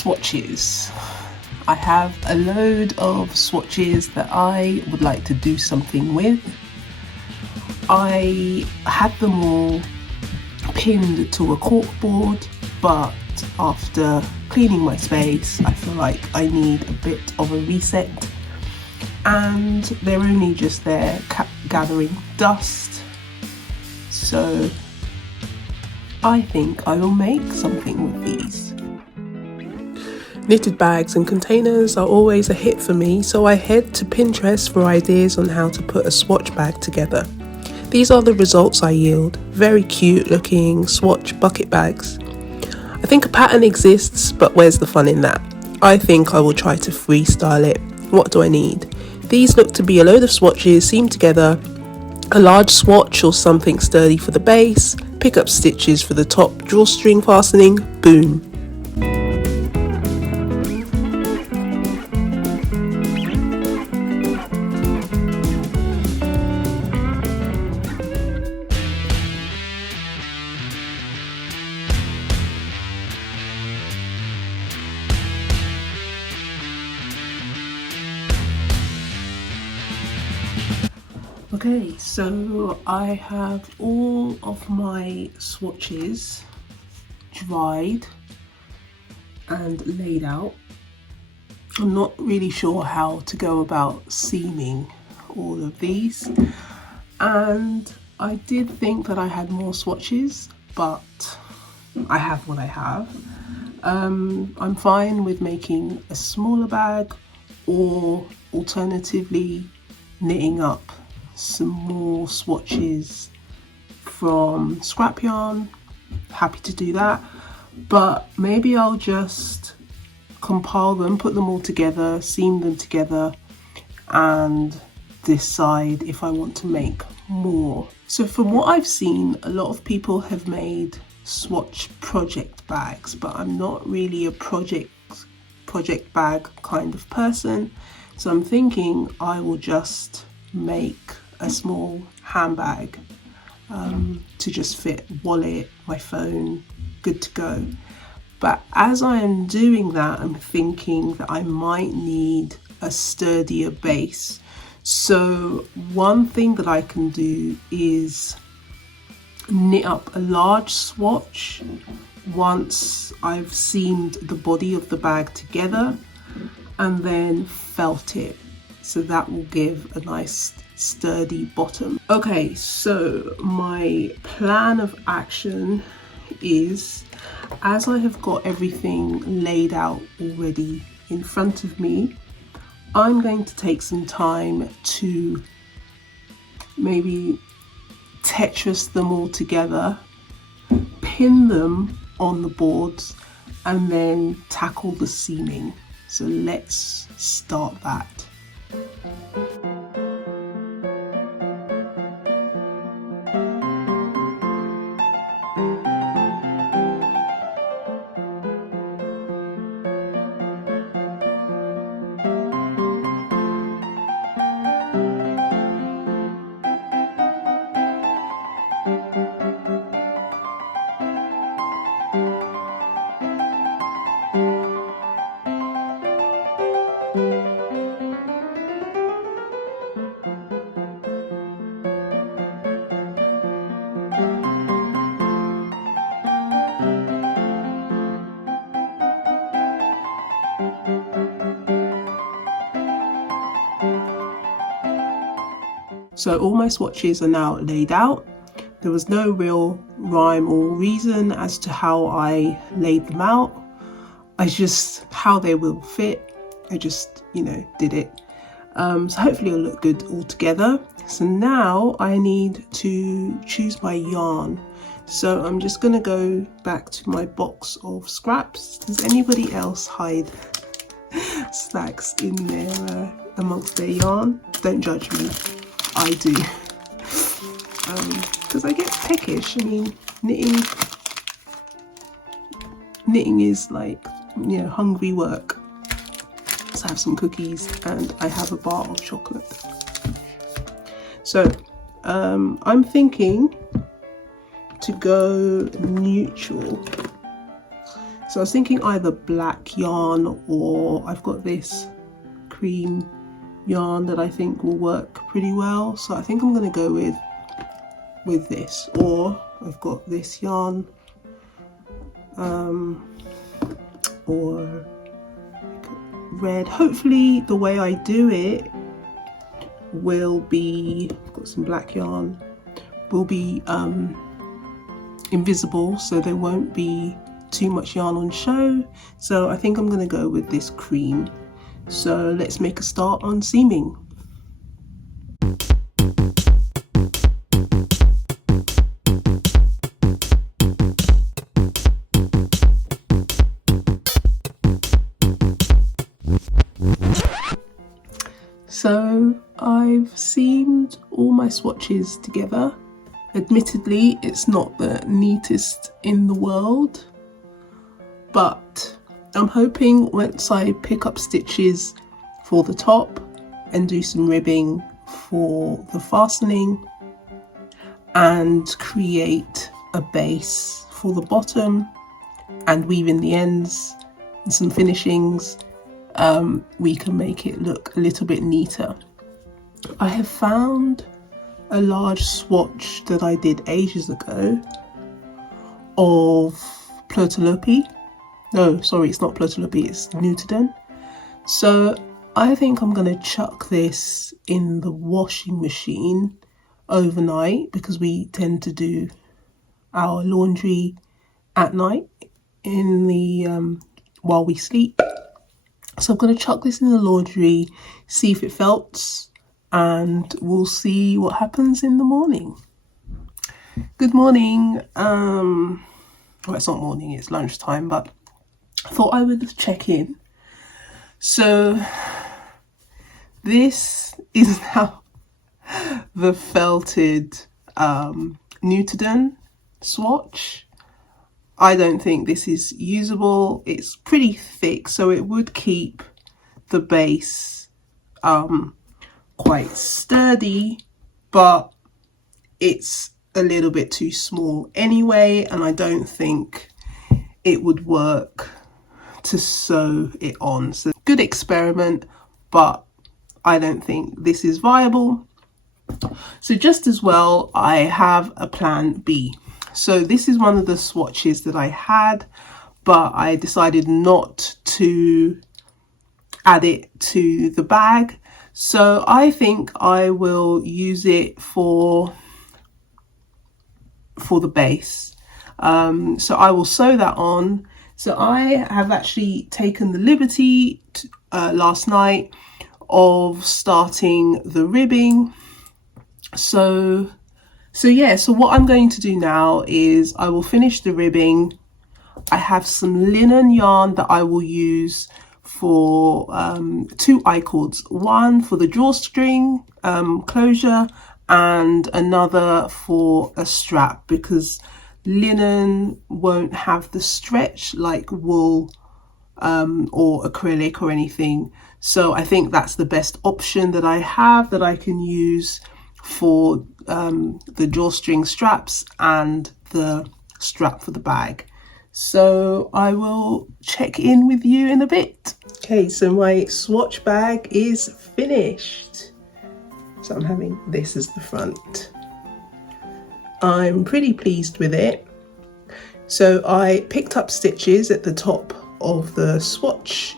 swatches. I have a load of swatches that I would like to do something with. I had them all pinned to a corkboard, but after cleaning my space, I feel like I need a bit of a reset, and they're only just there gathering dust. So I think I will make something with these. Knitted bags and containers are always a hit for me, so I head to Pinterest for ideas on how to put a swatch bag together. These are the results I yield. Very cute looking swatch bucket bags. I think a pattern exists, but where's the fun in that? I think I will try to freestyle it. What do I need? These look to be a load of swatches seamed together, a large swatch or something sturdy for the base, pick up stitches for the top drawstring fastening, boom. Okay, so I have all of my swatches dried and laid out. I'm not really sure how to go about seaming all of these, and I did think that I had more swatches, but I have what I have. I'm fine with making a smaller bag, or alternatively knitting up some more swatches from scrap yarn. Happy to do that, but maybe I'll just compile them, put them all together, seam them together, and decide if I want to make more. So from what I've seen, a lot of people have made swatch project bags, but I'm not really a project bag kind of person, so I'm thinking I will just make a small handbag to just fit wallet, my phone, good to go. But as I am doing that, I'm thinking that I might need a sturdier base. So one thing that I can do is knit up a large swatch once I've seamed the body of the bag together, and then felt it. So that will give a nice sturdy bottom. Okay, so my plan of action is, as I have got everything laid out already in front of me, I'm going to take some time to maybe Tetris them all together, pin them on the boards, and then tackle the seaming. So let's start that. So all my swatches are now laid out. There was no real rhyme or reason as to how I laid them out. How they will fit. I just, did it. So hopefully it'll look good all together. So now I need to choose my yarn. So I'm just gonna go back to my box of scraps. Does anybody else hide snacks in there amongst their yarn? Don't judge me. I do, because I get peckish. I mean, knitting is like, hungry work. So I have some cookies and I have a bar of chocolate. So I'm thinking to go neutral. So I was thinking either black yarn, or I've got this cream yarn that I think will work pretty well. So I think I'm going to go with this, or I've got this yarn, or red. Hopefully the way I do it will be, I've got some black yarn, will be invisible, so there won't be too much yarn on show. So I think I'm going to go with this cream. So let's make a start on seaming. So I've seamed all my swatches together. Admittedly, it's not the neatest in the world, but I'm hoping once I pick up stitches for the top and do some ribbing for the fastening and create a base for the bottom and weave in the ends and some finishings, we can make it look a little bit neater. I have found a large swatch that I did ages ago of Plurtalope. No, sorry, it's not Plurtalope, it's Nutiden. So I think I'm going to chuck this in the washing machine overnight, because we tend to do our laundry at night in the while we sleep. So I'm going to chuck this in the laundry, see if it felts, and we'll see what happens in the morning. Good morning. Well, it's not morning, it's lunchtime, but I thought I would check in. So this is now the felted Nutiden swatch. I don't think this is usable. It's pretty thick, so it would keep the base quite sturdy, but it's a little bit too small anyway, and I don't think it would work to sew it on. So good experiment, but I don't think this is viable. So just as well, I have a plan B. So this is one of the swatches that I had, but I decided not to add it to the bag. So I think I will use it for the base. So I will sew that on. So I have actually taken the liberty last night of starting the ribbing. So what I'm going to do now is I will finish the ribbing. I have some linen yarn that I will use for two I-cords, one for the drawstring closure and another for a strap, because linen won't have the stretch like wool or acrylic or anything. So I think that's the best option that I have, that I can use for the drawstring straps and the strap for the bag. So I will check in with you in a bit. Okay, so my swatch bag is finished. So I'm having this as the front. I'm pretty pleased with it. So I picked up stitches at the top of the swatch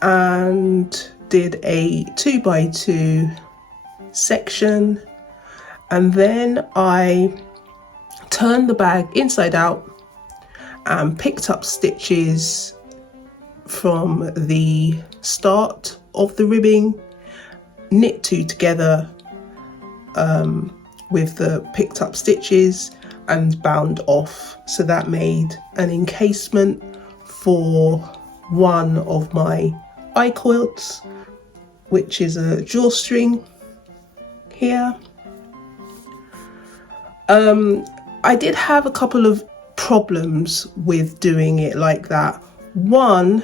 and did a 2x2 section, and then I turned the bag inside out and picked up stitches from the start of the ribbing, knit two together with the picked up stitches and bound off. So that made an encasement for one of my I-quilts, which is a drawstring here. I did have a couple of problems with doing it like that. One,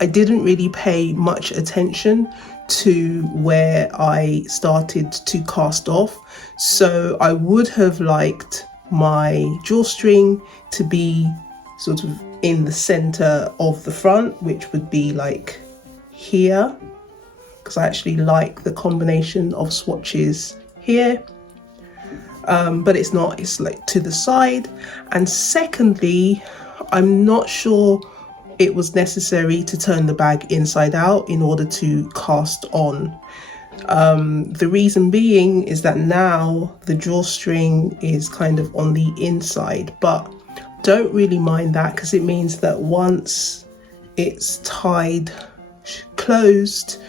I didn't really pay much attention to where I started to cast off, so I would have liked my drawstring to be sort of in the center of the front, which would be like here, because I actually like the combination of swatches here. But it's not, it's like to the side. And secondly, I'm not sure it was necessary to turn the bag inside out in order to cast on. The reason being is that now the drawstring is kind of on the inside, but don't really mind that, because it means that once it's tied closed,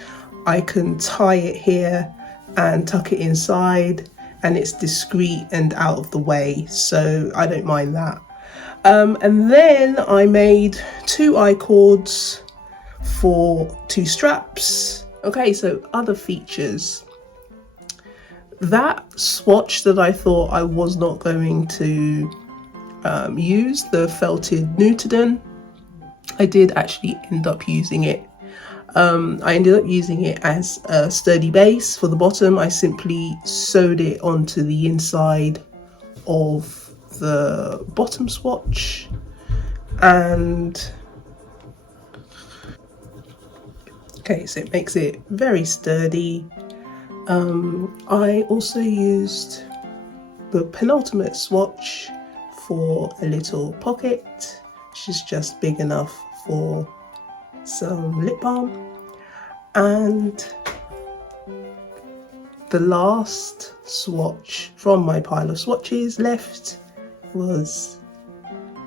I can tie it here and tuck it inside, and it's discreet and out of the way, so I don't mind that. And then I made 2 I-cords for 2 straps. Okay, so other features. That swatch that I thought I was not going to use, the felted Newton, I did actually end up using it. I ended up using it as a sturdy base for the bottom. I simply sewed it onto the inside of the bottom swatch, and okay, so it makes it very sturdy. I also used the penultimate swatch for a little pocket, which is just big enough for some lip balm. And the last swatch from my pile of swatches left was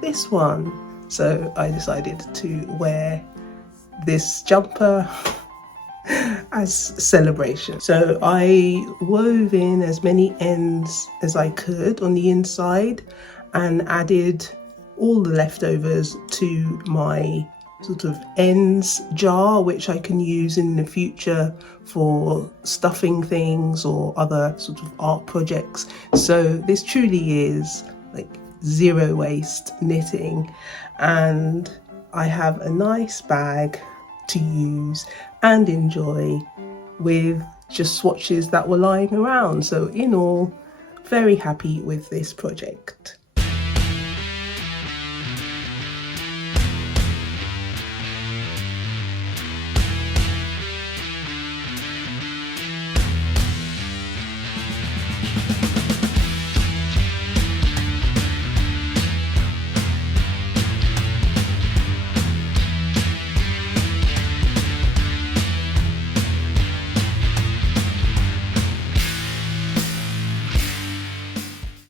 this one. So I decided to wear this jumper as celebration. So I wove in as many ends as I could on the inside and added all the leftovers to my sort of ends jar, which I can use in the future for stuffing things or other sort of art projects. So this truly is like zero waste knitting, and I have a nice bag to use and enjoy with just swatches that were lying around. So in all, very happy with this project.